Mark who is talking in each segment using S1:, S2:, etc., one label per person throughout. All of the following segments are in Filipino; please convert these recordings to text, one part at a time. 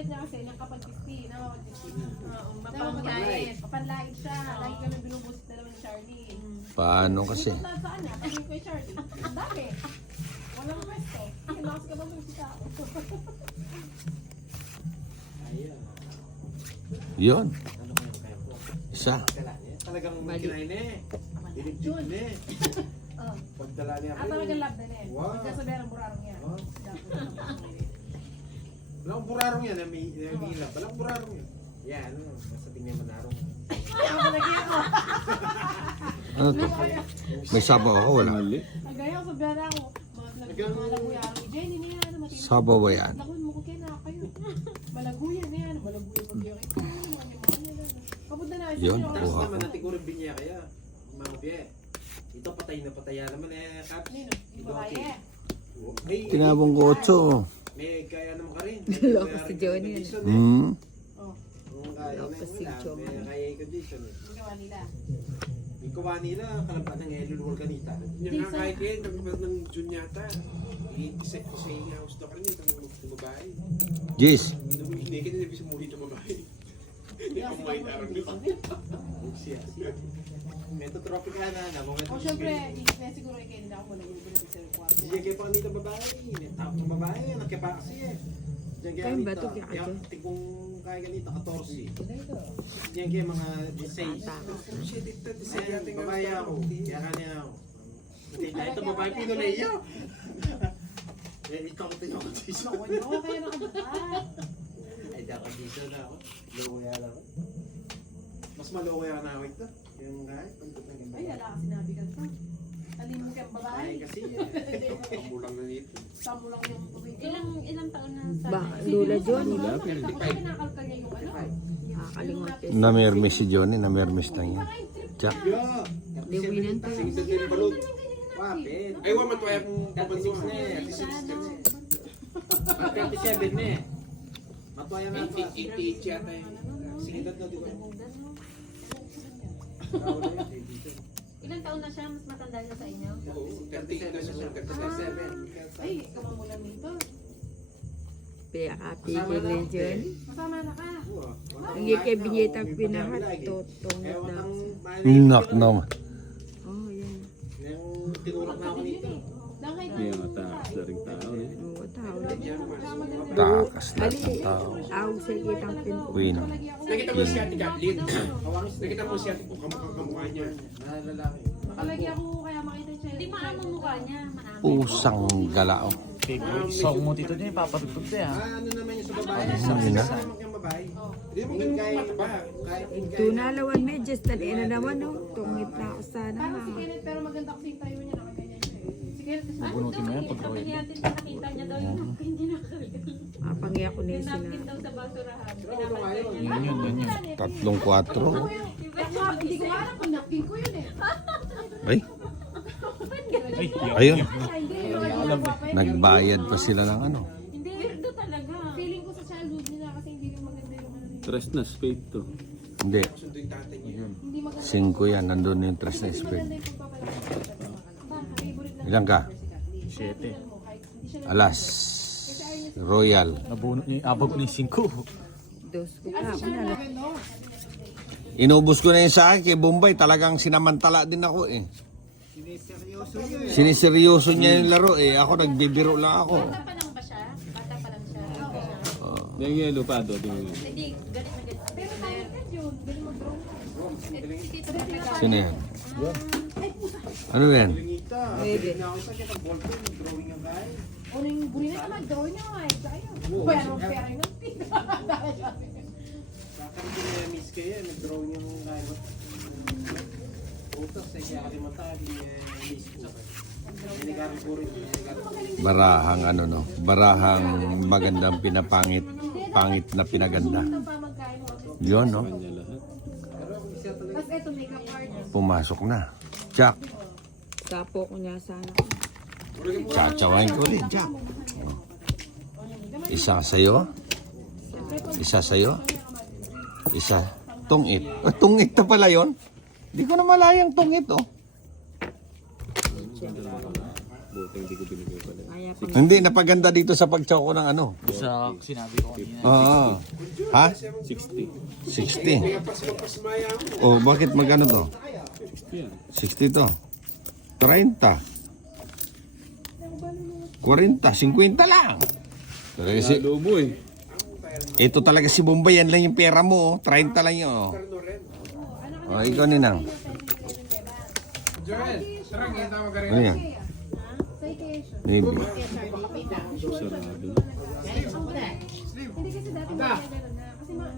S1: sakit niya kasi yung kapag na kapag kisti.
S2: Oo,
S1: Mapangkait.
S2: mapangkait.
S1: Papanlait siya. Lagi kami binubus dalawa ni Charlie.
S3: Paano kasi?
S1: Ikot na saan niya? Kasi ko yung Charlie. Ang dami. Walang pwesto. Kasi lakas ka ba si tao?
S3: Yun. Isa.
S4: Talagang kinain na eh. Dinigdig na eh. Pagdala niya
S1: Ah, talagang love na rin.
S4: Wow.
S1: Magkasabihan ang burarong yan.
S4: Walang burarong yan. May may ilap. Walang burarong yan. Yan, ano. Nasa tingnan mo narong.
S1: Ako ko.
S3: Ano to? May sabaw ako, wala.
S1: Ko sabihan ako. Mga nag- mga laguyan. Jenny yan. matindi.
S3: Sabaw ba yan?
S1: Mo kaya na kayo. Malaguyan na yan. Malaguyan pag yun. Kapunta na.
S3: Yun,
S4: Tapos
S3: Buha
S4: naman
S3: ko.
S4: natigurin binya kaya. Mga biye. Ito patay na pataya naman eh. Kap.
S1: Nino? Di ba kaya?
S4: May,
S3: Tinabong ko otso.
S4: May kaya naman ka rin.
S5: Loko si Johnny, ano?
S3: Hmm.
S1: Oh,
S5: Loko si
S4: wala.
S5: Johnny.
S4: May kaya yung condition eh.
S1: ang gawa nila.
S4: Yung kuha nila, kalampat ng Elul Volcanita.
S6: Yung nga kahit ngayon, nagkapas ng June yata. Isa sa yung house na kanina, itong babae.
S3: Jis.
S6: Hindi ka nila bisa muli itong babae. Hindi ako may tarang nito.
S4: Siya. Meto tropicana na. Mga
S1: O syempre, isip na siguro kayo nila ako malaguyan sa yung kwarto.
S4: Diyan kaya pa kanito babae. Ng babae. Nakaya pa kasi eh. Diyan kaya
S5: Kain ba
S4: kanito.
S5: to, kaya
S4: Yung
S5: ito?
S4: tigong kaya ganito, 14. Diyan kaya mga 16.
S6: Shit, ito, ito sa
S4: Ayan, babae ako. Kaya kanya ako. Hindi na ito babae Pinoleyo. Eh, ito ako tingnan ko dito.
S1: Ako, ako kaya nakabukas.
S4: Ay, dapat dito na ako. Ako. Mas maloya na ako ito. Yung na
S1: Ay, wala ka sinabi ka to. Alin mo kayong babae.
S4: Ay, kasi eh.
S6: Kamulang na nito.
S1: Tamo lang yung tubig.
S2: Ilang ilang taon na sa
S5: Ba, Lula John.
S1: Lula, pero hindi pa. Kinakalkal niya yung ano.
S5: Nakakalimot eh.
S3: Namermis si Johnny, namermis na yan. Jack.
S4: Yo!
S5: Liwinan to.
S4: Sige, sige, sige, balot. Wapit.
S6: Ay, wa matwaya kung
S4: 36
S6: papansin
S4: na eh. 37 na eh. Matuwa yan nga pa.
S6: 88 yata eh.
S4: Sige, dad na di ko.
S2: Ilang taon na siya? Mas matanda na sa inyo?
S6: Oo, 38 na siya. 37.
S1: Ay, kamamulan nito.
S5: Pinakapigil ni John.
S1: Masama na ka.
S5: Hindi kay Binyeta pinahat. Totong na.
S4: kang
S3: Knock naman.
S5: Oh, yan.
S4: Tinurok na ako nito.
S1: Dangay na.
S7: Kaya mataas na rin tao eh.
S3: Takas na
S5: Ali,
S3: ng tao. na.
S6: Nakita mo si Ate Kathleen? Nakita mo si Ate kung kamukha niya.
S4: Na lalaki.
S1: Nakalagi ako kaya makita siya.
S2: Hindi maamo mukha niya. Maamo.
S3: Pusang galao.
S8: Sa mo dito din, papatugtog to yan.
S4: Ah, ano naman yung sa babae?
S3: Ano
S4: Sa
S3: na?
S4: yung babae.
S5: Ito nalawan medyas. Tali na naman, no? Tungit na ako sana.
S1: Parang si. Kenneth pero maganda kasi yung tayo niya nakaganyan siya eh. Si Kenneth kasi
S7: Bunutin mo yan pag
S2: Sabi niya natin nakita niya daw yung napkin niya nakalimutan.
S5: Mapangi ako na
S2: Yung
S5: sila.
S2: napkin daw sa basurahan.
S4: Pero ano yun?
S2: Niya.
S7: Yun yun, yun yun.
S3: Tatlong kwatro.
S2: Diba?
S1: Hindi ko alam kung napkin ko yun eh.
S3: Ay,
S7: Ay, yun.
S3: ayun.
S1: Eh.
S3: Nagbayad pa sila ng ano.
S2: Hindi, weirdo talaga.
S1: Feeling ko sa childhood nila kasi hindi rin maganda yung ano.
S7: Tres na spade to.
S3: Hindi.
S6: Yung.
S1: Hindi maganda.
S3: Cinco yan. Nandun yung tres na
S1: Hindi
S3: spade.
S1: maganda yung pagpapalit.
S3: Ilan ka?
S7: Siyete.
S1: mo kahit hindi siya
S3: Alas. Royal.
S8: Nabunot niya, abag ni 5.
S5: Dos ko na.
S3: Inubos ko na yun sa akin kay Bombay. Talagang sinamantala din ako eh. Siniseryoso niya yung laro eh. Ako nagbibiro lang ako.
S2: Bata pa lang ba siya? Bata pa lang siya.
S7: Dahil nga lupado. Dahil
S2: Hindi, galit na galit.
S1: Pero tayo mag-draw.
S2: Si Tito Tito.
S3: Sino yan? Ano yan?
S5: Pwede.
S4: Na kaya. Drawing yung.
S1: O na na naman, drawing niya nga eh. Pwede mo pera yung
S4: Kakaroon ko na miss kayo. Nag-drawing yung guy. Utos eh. Kaya kalimutan. Miss ko. Niligaran ko.
S3: Barahang ano no? Barahang magandang pinapangit. Pangit na pinaganda.
S1: Ang.
S3: Yun no?
S7: kanya.
S3: Pumasok na. Jack.
S5: Tapo ko niya sana.
S3: Tsatsawain ko ulit, Jack. Isa sa'yo. Isa sa'yo. Isa. Tungit. Ah, tungit na pala yon. Hindi ko na malayang tungit, oh.
S7: Buti hindi ko binigay pala.
S5: Kaya pang
S3: Hindi, napaganda dito sa pagtsoko ng ano.
S8: Sa sinabi ko kanina.
S3: Oo. Ha?
S7: 60.
S3: 60.
S4: Kaya pas mapasmaya mo.
S3: Oh, bakit magano to?
S7: 60 yan.
S3: 60 to. 30. 40, 50 lang. Talaga si,
S7: mo eh.
S3: ito talaga si Bombay, yan lang yung pera mo. oh. 30 lang yun. Oh, oh ikaw ninang.
S9: Joel, tara, kita mo ka rin.
S3: Ano yan? Maybe.
S7: Sarado.
S1: Hindi kasi dati mga gano'n na. Kasi mga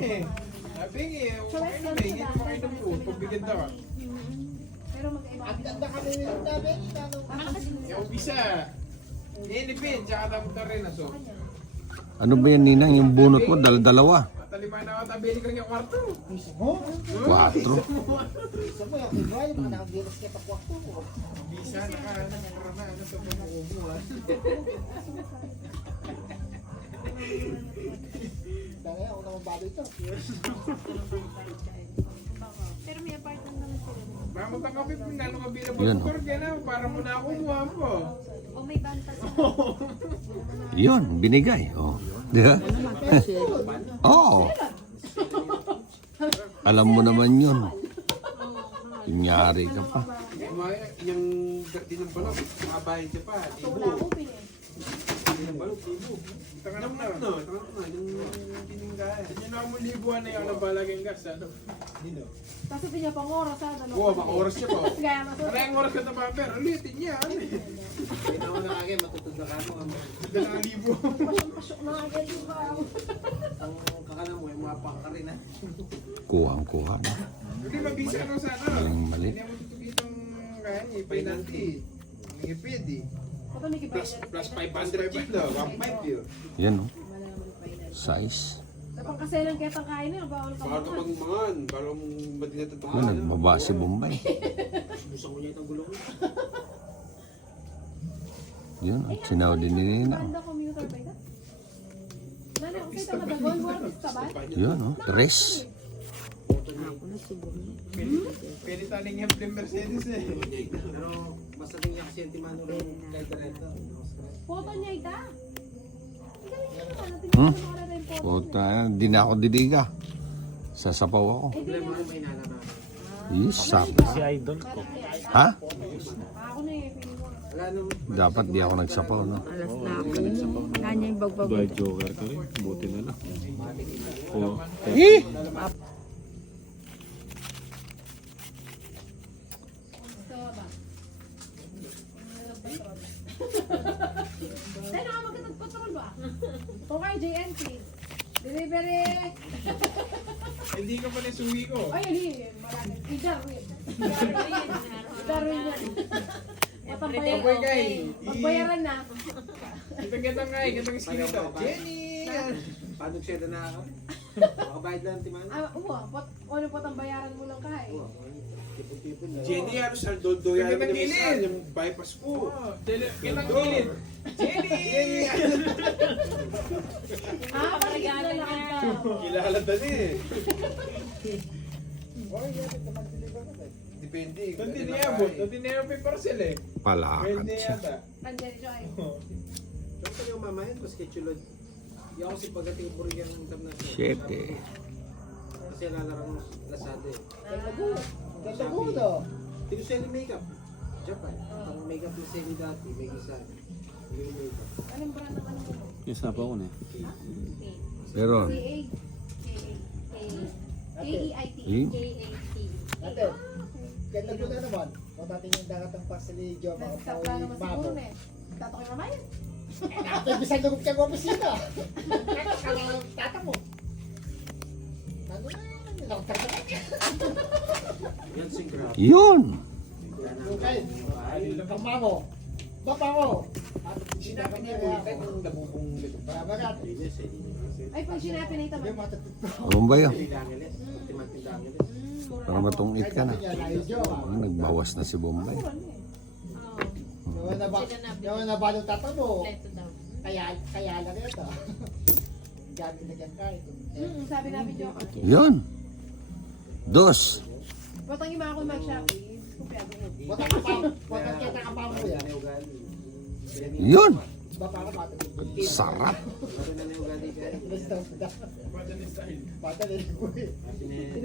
S9: Eh, sabi eh, okay na eh, hindi mo kayo ng food, pagbigyan daw.
S1: Pero magkaiba.
S9: Yung umpisa, inipin, tsaka damutan rin na so.
S3: Ano ba yan ninang? Yung bunot mo, dal dalawa.
S9: Mataliman na ako, tabili ko yung kwarto.
S3: 4.
S9: Bisa na ka, nakarama, ano sa pamumuha.
S1: Pero may apartment naman sila.
S9: Baka magkakapit mo na, nung kabila
S3: Yun,
S9: mo, ka na, para mo na ako kumuha mo.
S1: O may banta sila.
S3: Yun, binigay. Oh. Di ba? Oo. Alam mo naman yun. Kunyari ka pa.
S4: Umaya, yung dinambalok, makabayan siya pa.
S1: So wala akong pinin.
S4: Dinambalok, libo.
S9: Tangan
S4: Yung
S9: na.
S4: ano, tangan na, yung tininggahan.
S9: Yun na mo libuan na yung nabalagay gas, ano?
S1: Kasi pinya pang oras. Dalawa.
S9: Oo, baka oras siya pa. Ano yung oras ka na paper? Ulitin niya, ano eh.
S4: Ginawa na kagay, matutod na kamo.
S9: Dalawang libo.
S1: pasyok-pasyok na agad yung ba.
S4: Ang kakala mo, yung mapa ka rin ha.
S3: Kuhang-kuha na.
S9: Hindi mabisa ka sana.
S3: Maling mali.
S9: Hindi mo tutugitong kanya eh, pinanti. Ngipid eh.
S4: Plus, plus 500 kilo, 1.5 yun.
S3: Yan oh. Size.
S1: Tapang kaselan kaya tangkain na. Bawal ka
S4: Baka ka
S1: mga.
S4: magmangan, parang ba't hindi
S3: Yan,
S4: natatamaan?
S3: nagbaba si Bombay.
S4: Gusto ko niya itong gulong.
S3: Yun, at sinaw din ni Ninang.
S1: Banda commuter ba ito? Nana, okay ito madagon. What is ka ba?
S3: Yun oh, tres.
S9: Pwede taning emblem Mercedes eh.
S4: Pero basta din niya kasi yung timano rin kahit diretso.
S1: Photo niya ita.
S3: Hmm? Puta, di na ako didiga. Sasapaw ako.
S1: Eh,
S4: Problema ko may nalaman.
S3: Sabi.
S8: Si idol ko.
S3: Ha?
S1: Ako na eh.
S3: Dapat di ako nagsapaw, no?
S5: alas na ako. Kanya yung bagbag.
S7: By joker ka rin. Buti na lang. Oh,
S3: Eh!
S1: Gusto ba? Dahil nakamagkatag patrol ba? O kay JNT. Delivery.
S9: Hindi ka pala suwi ko.
S1: Ay, hindi. Marami. I-Darwin. I-Darwin yan. Matampay.
S9: Boy kay.
S1: Magbayaran na.
S9: Kitang kitang kay, kitang skin ito. Jenny!
S4: Paano siya na ako? Makabayad lang ang timano.
S1: Ah, uwa. Pot, ano pot ang bayaran mo lang kay?
S4: Tipon-tipon.
S9: Jenny,
S4: ano sa doldo yan
S9: gilid.
S4: sa yung bypass ko.
S9: Jenny, kitang gilid. Jenny!
S1: Ah, parigyan na lang ka.
S9: Kilala dali eh. Depende. Niabot. Doon din niabot yung parcel eh.
S3: Palakad siya.
S1: eh.
S4: Sa yung mamayan, mas ketchulod. Hindi ako si pagdating ko rin yung international.
S3: Siyete.
S4: Kasi nalarang mo Lazada eh.
S10: Ganda mo no?
S4: Pinuseli makeup. Japan. Ang makeup na semi dati, may isa. Yung makeup.
S1: Anong brand ng ano mo?
S7: yes na pa ako na.
S3: Pero,
S1: CA. K-E-I-T.
S3: eh,
S10: Ate, ganda mo na naman. Kung natin yung dagat ng pasili, Jo, mga
S1: Nasa plano mo siguro
S10: mabo.
S1: na eh. Tato kay mamaya.
S10: Ate, bisag nagot ka ng opisina. Tata mo. Ano na, nakatagda ka.
S4: Yan si Grab.
S3: yun!
S10: Okay, bapa mo. Bapa mo.
S4: Sinabi niya mo yung kanyang nabubong nito pa.
S10: Bagat.
S4: Linis eh.
S1: Ay, pag sinabi na ito
S10: Hindi mo matutupro.
S3: Bombay oh.
S4: Dangeles.
S3: Para matungit ka na.
S10: Ah.
S3: Oh, nagbawas na si Bombay.
S1: Eh.
S10: Yawan na ba? Yawan na ba ng tata mo? Kaya, kaya lang ito. Gamit na dyan kahit.
S1: Mm, sabi namin Joker.
S3: Yun. Dos.
S1: Ba't ang ima ako mag-shopping?
S10: wata kita ka pa mo yan.
S3: Yun!
S10: Ka.
S3: Sarap!
S10: Na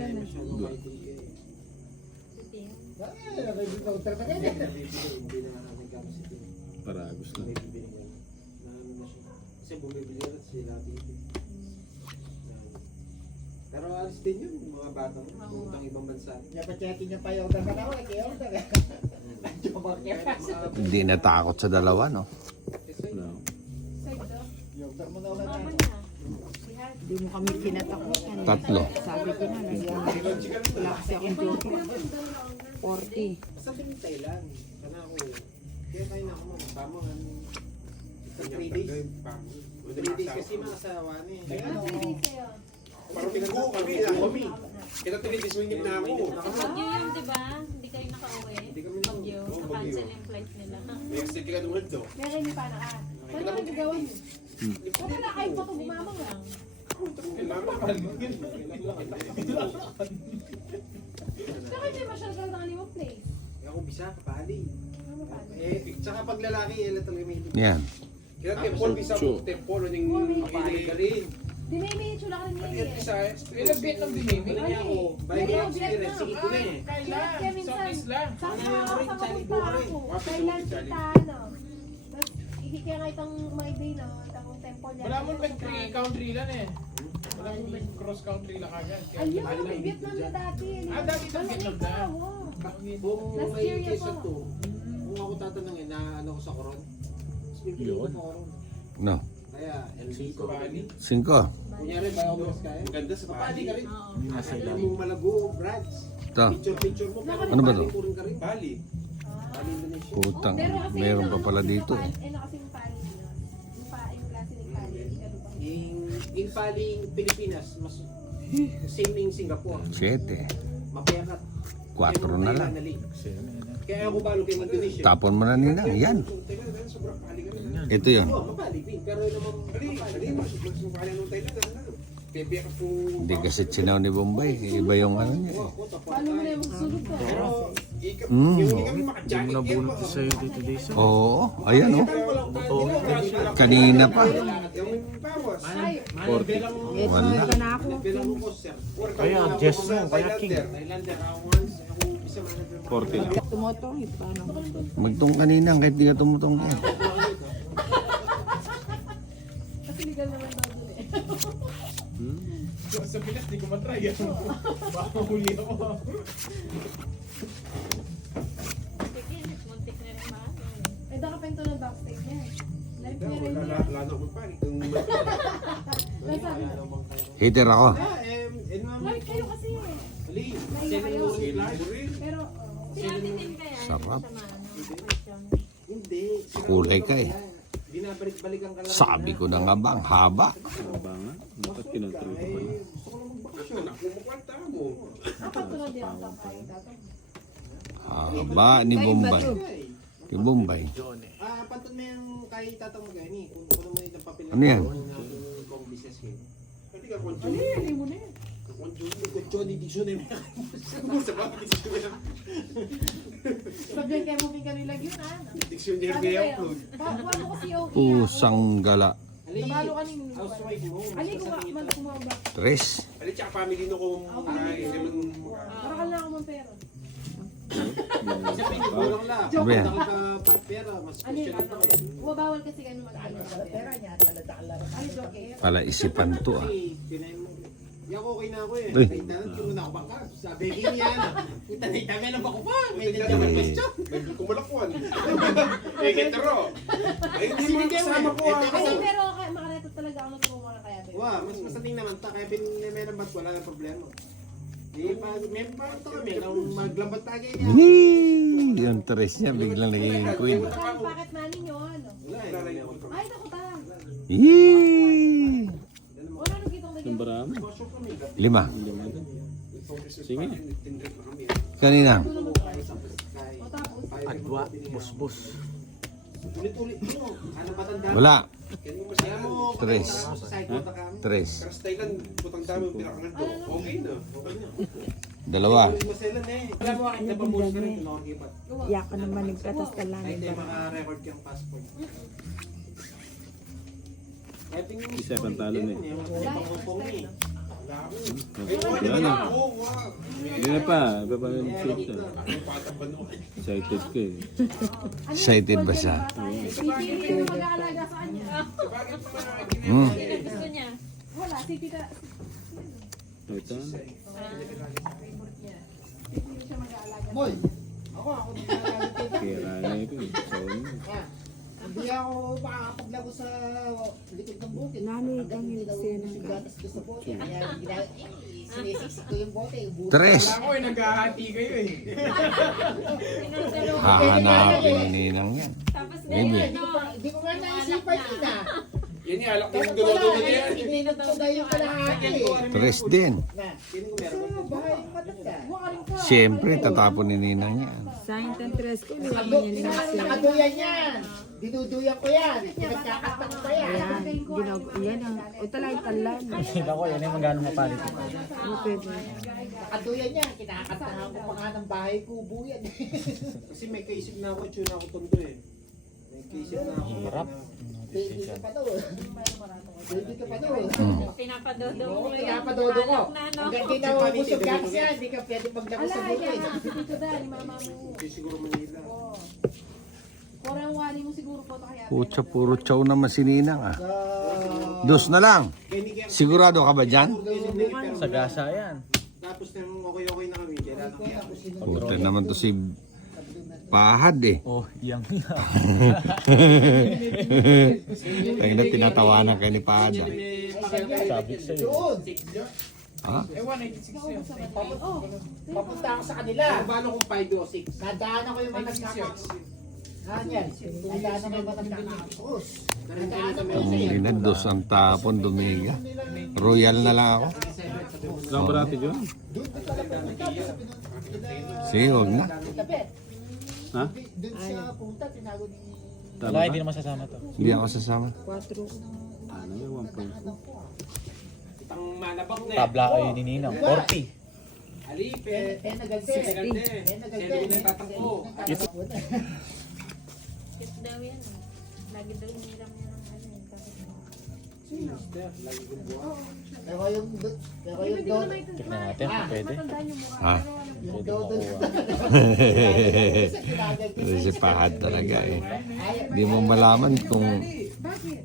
S10: na.
S7: Paragos na.
S4: Kasi bumibili rin sila dito. Pero alis din yun, yung mga bata mo, pumunta ibang bansa.
S10: Napachekin niya pa yung order ka na eh. Joke yan.
S3: Hindi natakot sa dalawa, no?
S7: No.
S10: Mo.
S5: Hindi mo kami kinatakutan.
S3: Tatlo.
S5: Sabi ko na, wala kasi akong joke. 40.
S4: Basta din yung Thailand. Sana ako, kaya kayo na ako magpamo. Sa 3 days. 3 days kasi mga asawa eh.
S10: Kaya ano,
S6: Parang pinagko kami. kami. Kita tuloy diswingit na ako.
S2: Bagyo yun, di ba? Hindi kayo nakauwi.
S4: Hindi kami
S2: Na-cancel yung flight nila.
S6: May stick ka naman to.
S1: Meron yung paano ka. Paano ka nagagawa niyo? Na kayo pa ito gumamang lang. Saka hindi masyal ka ng limang place.
S4: Ako bisa,
S1: pa?
S4: Eh, tsaka pag lalaki, eh, talaga may
S3: Yan.
S6: Kaya temple bisa mo. Temple yung
S4: kapali ka rin.
S1: Di may may itsura ka rin yan eh.
S6: Isa, ilang Vietnam din eh.
S4: Wala niya ako. Experience, ko na eh. Ano yung rin,
S1: sa
S4: Boy?
S1: ako.
S6: Wapit
S1: Thailand
S6: mo, Charlie.
S1: kita, ano. Tapos, ikikaya nga itong my day na, itong temple yan.
S9: Wala mo may three country lang eh. Wala mo may cross country lang agad.
S1: Ayun, may
S9: lang.
S1: Vietnam na dati.
S9: Ah, dati sa Vietnam na.
S4: Kung
S1: Last
S4: may
S1: year yan
S4: case
S1: pa.
S4: to, kung ako tatanungin na ano ko sa koron, koron.
S3: No.
S4: Kaya, LB ko.
S3: Cinco.
S4: Kunyari, bayo ko mas kaya.
S6: Ang ganda sa
S4: Papali
S6: Bali.
S4: ka rin.
S8: Nasa
S4: Alam
S8: ilalim.
S4: mo malago, Brads.
S3: Ito.
S4: Picture-picture mo. pero
S3: Ano ba to?
S4: ka rin.
S6: Bali.
S4: Bali, Indonesia.
S3: Putang, meron pa pala dito.
S1: pal- Ano kasi yung pali yun? Yung pa, yung klase ng pali. Ano ba?
S4: Yung, yung paling Pilipinas, mas same na yung Singapore.
S3: Siyete.
S4: Mapiakat.
S3: Quatro na lang.
S4: Kaya ako balo kay Indonesia.
S3: Tapon mo na nila. Yan.
S6: Teka, dahil sobrang pali ka rin.
S3: Ito yun.
S4: Oo, mapali din. Pero naman,
S6: Bali, bali, mas mas pali nung Thailand. ano? Po.
S3: Hindi kasi sinaw ni Bombay. Iba yung ano niya. eh.
S1: Paano mo na yung magsulog
S6: ikaw,
S3: Mm.
S6: yung hindi
S8: mo nabunot sa'yo dito, Jason.
S3: Oo. Ayan oh.
S6: Oo.
S3: Kanina pa. Wala.
S8: Kaya, adjust mo, kaya king.
S4: Thailander, ako once, ako isa manager.
S7: 40 lang.
S5: Tumotong, paano?
S3: Magtong kanina kahit di ka tumutong yan.
S1: kasi legal naman.
S9: Sa Pinas, di ko matry. Baka huli ako.
S2: Na.
S1: Eh, nakapento ng backstage niya. Live niya rin niya.
S6: na akong pali.
S1: Nasabi ko.
S3: Hater ako.
S1: Live kayo kasi Live kayo. Pero.
S3: Sarap. Kulay ka eh.
S4: Binabalik-balikan ka lang.
S3: Sabi ko na nga ba, ang haba.
S7: Haba nga. Dapat kinontrol ko pa na.
S4: Gusto ko lang magbakasyon.
S6: Anak mo mukwanta mo.
S1: dapat tulad din ang tatay. Tatay.
S3: Haba ni Bombay. Ni Bombay.
S4: Ah, pantun mo yung kay tatang mo gani. Kung kuno mo yung papel
S3: Ano yan?
S6: ka kung
S1: Ano yun? Mo
S4: Johnny eh.
S6: Sa bakit ito yan?
S1: Pag yan kayo mo nilagyan yun, ah.
S6: Dictionary
S1: ko
S6: upload.
S1: Bago ko kasi okay.
S3: Pusang gala.
S4: Ali,
S1: Nabalo ka ning-
S4: housewife mo.
S1: Ali, kuma, man, kumaba.
S3: Tres.
S6: Ano tsaka family no kung ay, hindi man
S1: Para ka lang mong pera.
S4: Pinigulang lang. Pera, mas
S1: Ano?
S4: ito.
S1: Bumabawal kasi kayo mag-ano.
S10: Pera niya, talata-alala.
S1: Ano joke eh?
S3: Pala isipan to ah.
S4: Ako okay na ako eh.
S3: Uy.
S4: Kahit na lang, na ako baka. Sabi rin yan. Kita na itami na bako pa. May
S6: may
S4: question.
S6: may kumalakwan. Eh, getero. Ay, hindi mo kasama ko ah.
S1: Kasi pero makareto talaga ako natulungan na kaya.
S4: Wow, mas masating naman ta. Kaya pinimera ba't wala nang problema. Di pa, may pa ito kami. Maglambat tayo niya.
S3: Yee! Yung tres niya biglang naging queen.
S1: Pocket money nyo, ano?
S4: Eh.
S1: Ay, naku ta.
S3: Yee!
S7: Barami.
S3: Lima.
S7: Sige.
S3: Kanina.
S8: Adwa, busbus.
S3: Wala. Tres. Tres. Dalawa.
S4: Maselan eh. Alam mo, kahit napabulos ka
S5: naman nagtatas ka lang.
S7: Isa pang talo na eh.
S4: Wala eh.
S7: Na. Hindi na pa. Iba pa yung shoot na. Excited ka eh.
S3: Excited ba siya?
S1: Pipili yung mag-aalaga sa kanya.
S3: Hmm.
S1: Wala, si tita.
S7: Ito na.
S10: Moy, ako, ako
S7: Kira na ito eh.
S10: Hindi ako makakapaglaro sa likod ng bote.
S5: Kami
S10: hindi daw yung gatas ko sa bote. Kaya gina, eh, sinisiksi ko yung bote.
S3: Tres.
S9: Wala ko eh, naghahati kayo eh.
S3: Hahanapin ni Ninang yan.
S2: Tapos ganyan,
S10: Hindi ko
S2: no?
S10: pa, hindi ko nga naisipan yun ah.
S6: Yan yung alak
S10: Tapos
S6: yung dulo-dulo niya.
S10: ininot ko na yung kalahati.
S3: Tres din.
S4: Ko
S10: sa.
S3: Siyempre, tatapon ni Ninang yan.
S5: Saing tan tres ko,
S10: nakaduyan yan. Dinuduyan ko yan. Pinagkakastan ko pa yan.
S5: Ayan, ginaw, yan ang, o talay talan.
S8: Ako, yan yung magano mapalit.
S5: O pwede.
S10: Nakaduyan yan. Kinakastangan ko pa nga ng bahay kubo yan.
S4: Kasi may kaisip na ako, tune ako tondo eh. May kaisip na ako.
S8: Hirap.
S10: Baby ka pa doon. Baby ka pa doon.
S2: Pinapadodo mo.
S10: Pinapadodo ko. Hanggang di na ubusog gags yan, di ka pwede maglaro
S1: Ala,
S10: sa
S1: nga, si Tito Dan, ni mama mo.
S4: Hindi siguro Manila.
S1: Oo. Parang wali mo siguro po ito kaya.
S3: Pucha, puro chow naman si Ninang ah. Dos na lang. Sigurado ka ba dyan?
S8: Sa gasa yan.
S4: Tapos nang okay-okay na kami, kailangan ko yan.
S3: Puta naman to si Pahad eh.
S8: Oh, iyang
S3: Kaya na tinatawanan kayo ni Pahad ah.
S8: Sabi sa'yo.
S3: Ha?
S9: Eh, 186 yun.
S10: Papunta ako sa kanila.
S4: Paano kung 5 o 6?
S10: Nadaanan ko yung mga nagkakaos. Yung
S3: Ang ina, dos ang tapon, dumiga. Royal na lang ako.
S7: Saan ba natin yun?
S3: Sige, huwag na.
S7: Ha?
S10: Doon siya punta, tinago ni...
S8: Wala, hindi naman sasama to.
S3: Hindi ako sasama.
S5: 4.
S7: Ano yung one point?
S6: Itang manabak na eh.
S8: Tabla kayo ni Ninang. 40.
S6: Alipe.
S10: Eh, nagalte.
S6: Gande.
S10: Eh, nagalte.
S6: Sino na tatakbo?
S2: Cute daw yan. Lagi daw hiniram niya ng ano. eh, tapos-
S10: Pero yung... Pero yung
S1: Hindi ko
S10: doon...
S8: Tignan natin kung pwede.
S1: Matandaan yung? Pero.
S10: Yung doon...
S3: Ito si Pahad talaga eh. Hindi mo malaman kung
S1: Bakit?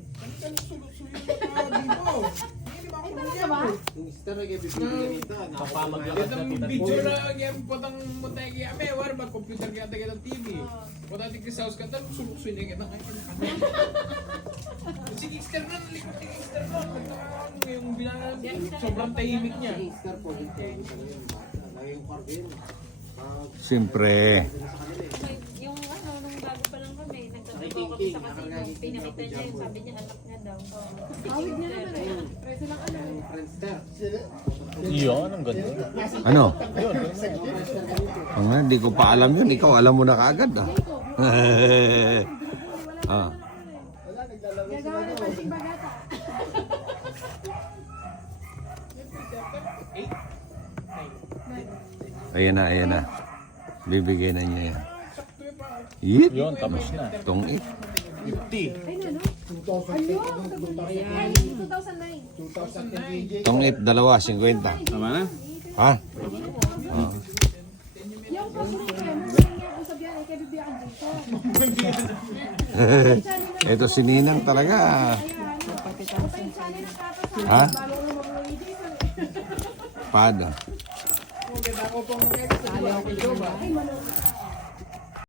S4: Yung star na bibigyan kita.
S9: Itong video na yung potang mutay kaya may war mag computer kaya tayo ng TV. Pota di ka sa house ka tan suluksun niya kita kaya Si Gangster na likod ni Gangster na yung bilangan sobrang tahimik niya.
S4: Yung star po, yung bata. Lagi yung carbon. Pag
S3: siyempre
S2: kami sa kasino. Pinakita niya yung sabi niya anak niya daw.
S1: Awig niya naman eh. Preso lang ano.
S4: Friendster.
S8: Yun, ang ganda.
S3: ano? Ang nga, hindi ko pa alam yun. Ikaw alam mo na kaagad ah. ah.
S1: Gagawa ng panting bagata.
S3: Ayan na, ayan na. Bibigyan na niya yan. Yit!
S8: Yun, tapos na.
S3: Tong it.
S1: Ay na no?
S10: 2010.
S1: Ay, 2009.
S10: 2010.
S3: Tong it, dalawa, 50.
S7: Tama na?
S3: Ha? Ah. Ito si Ninang talaga. Ha?
S1: Balo na